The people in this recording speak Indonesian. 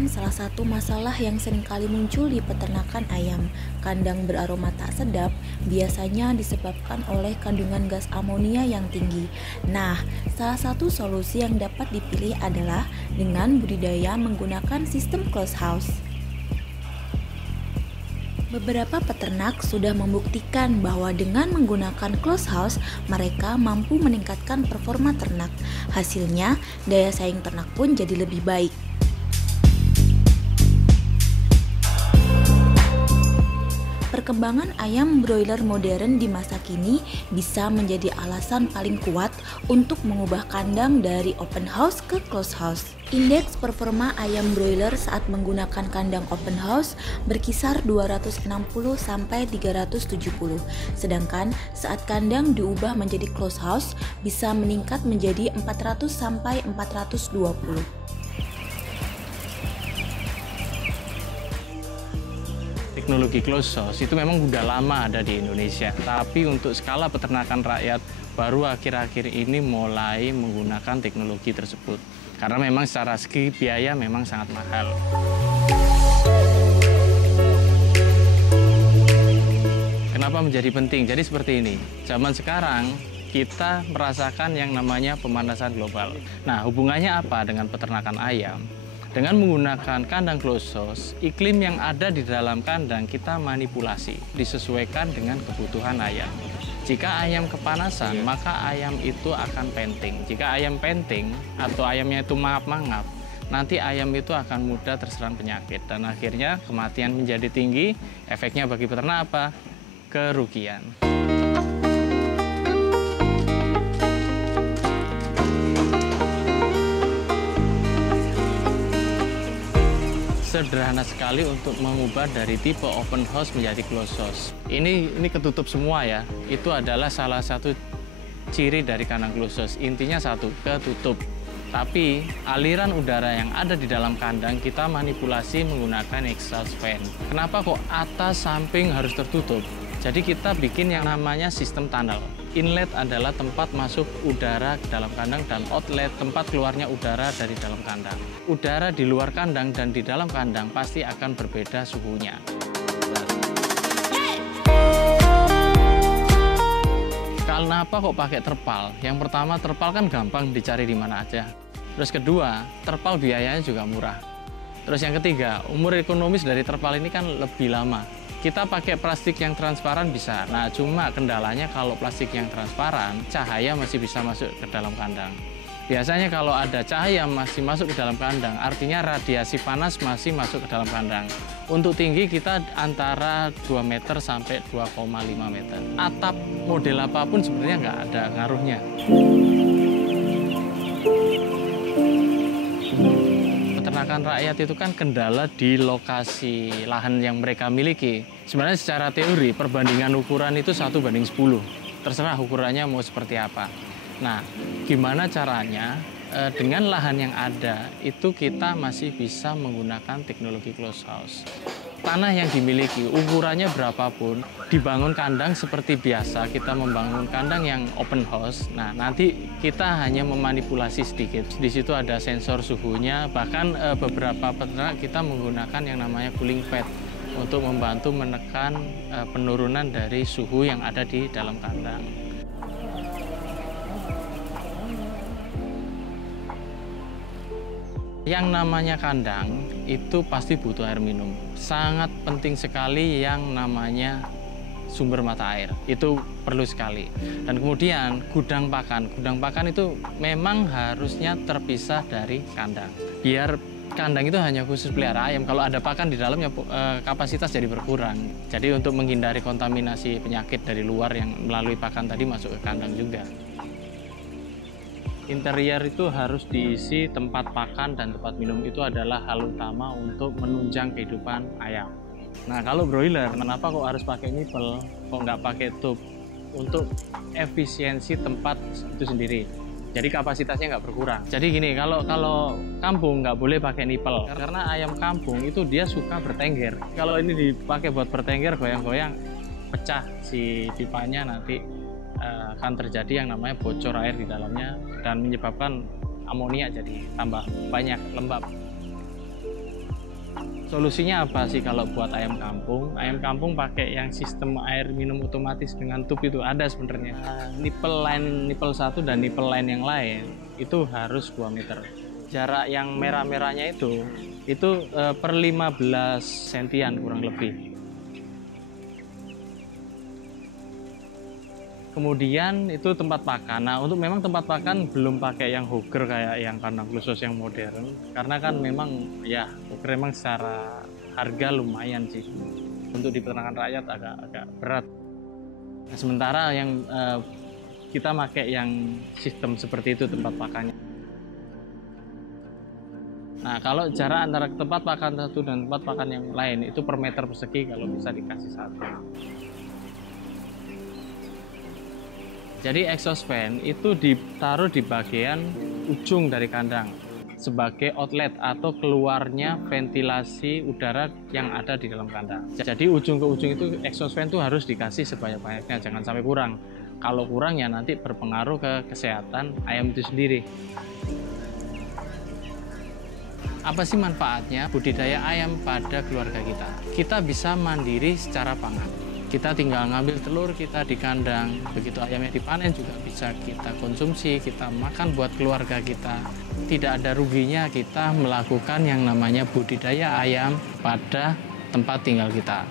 merupakan salah satu masalah yang seringkali muncul di peternakan ayam. Kandang beraroma tak sedap biasanya disebabkan oleh kandungan gas amonia yang tinggi. Nah, salah satu solusi yang dapat dipilih adalah dengan budidaya menggunakan sistem closed house. Beberapa peternak sudah membuktikan bahwa dengan menggunakan closed house, mereka mampu meningkatkan performa ternak. Hasilnya, daya saing ternak pun jadi lebih baik. Perkembangan ayam broiler modern di masa kini bisa menjadi alasan paling kuat untuk mengubah kandang dari open house ke closed house. Indeks performa ayam broiler saat menggunakan kandang open house berkisar 260 sampai 370. Sedangkan saat kandang diubah menjadi closed house bisa meningkat menjadi 400 sampai 420. Teknologi closed house itu memang udah lama ada di Indonesia, tapi untuk skala peternakan rakyat baru akhir-akhir ini mulai menggunakan teknologi tersebut. Karena memang secara segi biaya memang sangat mahal. Kenapa menjadi penting? Jadi seperti ini, zaman sekarang kita merasakan yang namanya pemanasan global. Nah, hubungannya apa dengan peternakan ayam? Dengan menggunakan kandang closed house, iklim yang ada di dalam kandang kita manipulasi, disesuaikan dengan kebutuhan ayam. Jika ayam kepanasan, maka ayam itu akan penting. Jika ayam penting atau ayamnya itu mangap-mangap, nanti ayam itu akan mudah terserang penyakit. Dan akhirnya kematian menjadi tinggi, efeknya bagi peternak apa? Kerugian. Sederhana sekali untuk mengubah dari tipe open house menjadi closed house. Ini ketutup semua ya. Itu adalah salah satu ciri dari kandang closed house. Intinya satu, ketutup. Tapi aliran udara yang ada di dalam kandang kita manipulasi menggunakan exhaust fan. Kenapa kok atas samping harus tertutup? Jadi kita bikin yang namanya sistem tunnel. Inlet adalah tempat masuk udara ke dalam kandang dan outlet tempat keluarnya udara dari dalam kandang. Udara di luar kandang dan di dalam kandang pasti akan berbeda suhunya. Kenapa kok pakai terpal? Yang pertama, terpal kan gampang dicari di mana aja. Terus kedua, terpal biayanya juga murah. Terus yang ketiga, umur ekonomis dari terpal ini kan lebih lama. Kita pakai plastik yang transparan bisa. Nah, cuma kendalanya kalau plastik yang transparan, cahaya masih bisa masuk ke dalam kandang. Biasanya kalau ada cahaya masih masuk ke dalam kandang, artinya radiasi panas masih masuk ke dalam kandang. Untuk tinggi kita antara 2 meter sampai 2,5 meter. Atap model apapun sebenarnya nggak ada ngaruhnya. Peternakan rakyat itu kan kendala di lokasi lahan yang mereka miliki. Sebenarnya secara teori perbandingan ukuran itu 1:10. Terserah ukurannya mau seperti apa. Nah, gimana caranya dengan lahan yang ada itu kita masih bisa menggunakan teknologi closed house. Tanah yang dimiliki, ukurannya berapapun, dibangun kandang seperti biasa, kita membangun kandang yang open house. Nah, nanti kita hanya memanipulasi sedikit. Di situ ada sensor suhunya, bahkan beberapa peternak kita menggunakan yang namanya cooling pad untuk membantu menekan penurunan dari suhu yang ada di dalam kandang. Yang namanya kandang itu pasti butuh air minum. Sangat penting sekali yang namanya sumber mata air. Itu perlu sekali. Dan kemudian gudang pakan. Gudang pakan itu memang harusnya terpisah dari kandang. Biar kandang itu hanya khusus pelihara ayam. Kalau ada pakan di dalamnya kapasitas jadi berkurang. Jadi untuk menghindari kontaminasi penyakit dari luar yang melalui pakan tadi masuk ke kandang juga. Interior itu harus diisi tempat pakan dan tempat minum, itu adalah hal utama untuk menunjang kehidupan ayam. Nah, kalau broiler, kenapa kok harus pakai nipple, kok nggak pakai tub? Untuk efisiensi tempat itu sendiri. Jadi kapasitasnya nggak berkurang. Jadi gini, kalau kampung nggak boleh pakai nipple, karena ayam kampung itu dia suka bertengger. Kalau ini dipakai buat bertengger, goyang-goyang, pecah si pipanya, nanti akan terjadi yang namanya bocor air di dalamnya dan menyebabkan amonia jadi tambah banyak, lembab. Solusinya apa sih kalau buat ayam kampung? Ayam kampung pakai yang sistem air minum otomatis dengan tub itu ada sebenarnya. Nipple 1 dan nipple line yang lain itu harus 2 meter. Jarak yang merah-merahnya itu per 15 sentian kurang lebih. Kemudian itu tempat pakan. Nah, untuk memang tempat pakan belum pakai yang hogger kayak yang kandang khusus yang modern, karena kan memang ya hogger memang secara harga lumayan sih untuk di peternakan rakyat agak berat. Nah, sementara yang kita pakai yang sistem seperti itu tempat pakannya. Nah, kalau jarak antara tempat pakan satu dan tempat pakan yang lain itu per meter persegi kalau bisa dikasih satu. Jadi exhaust fan itu ditaruh di bagian ujung dari kandang sebagai outlet atau keluarnya ventilasi udara yang ada di dalam kandang. Jadi ujung ke ujung itu exhaust fan itu harus dikasih sebanyak-banyaknya, jangan sampai kurang. Kalau kurang ya nanti berpengaruh ke kesehatan ayam itu sendiri. Apa sih manfaatnya budidaya ayam pada keluarga kita? Kita bisa mandiri secara pangan. Kita tinggal ngambil telur kita di kandang, begitu ayamnya dipanen juga bisa kita konsumsi, kita makan buat keluarga kita. Tidak ada ruginya kita melakukan yang namanya budidaya ayam pada tempat tinggal kita.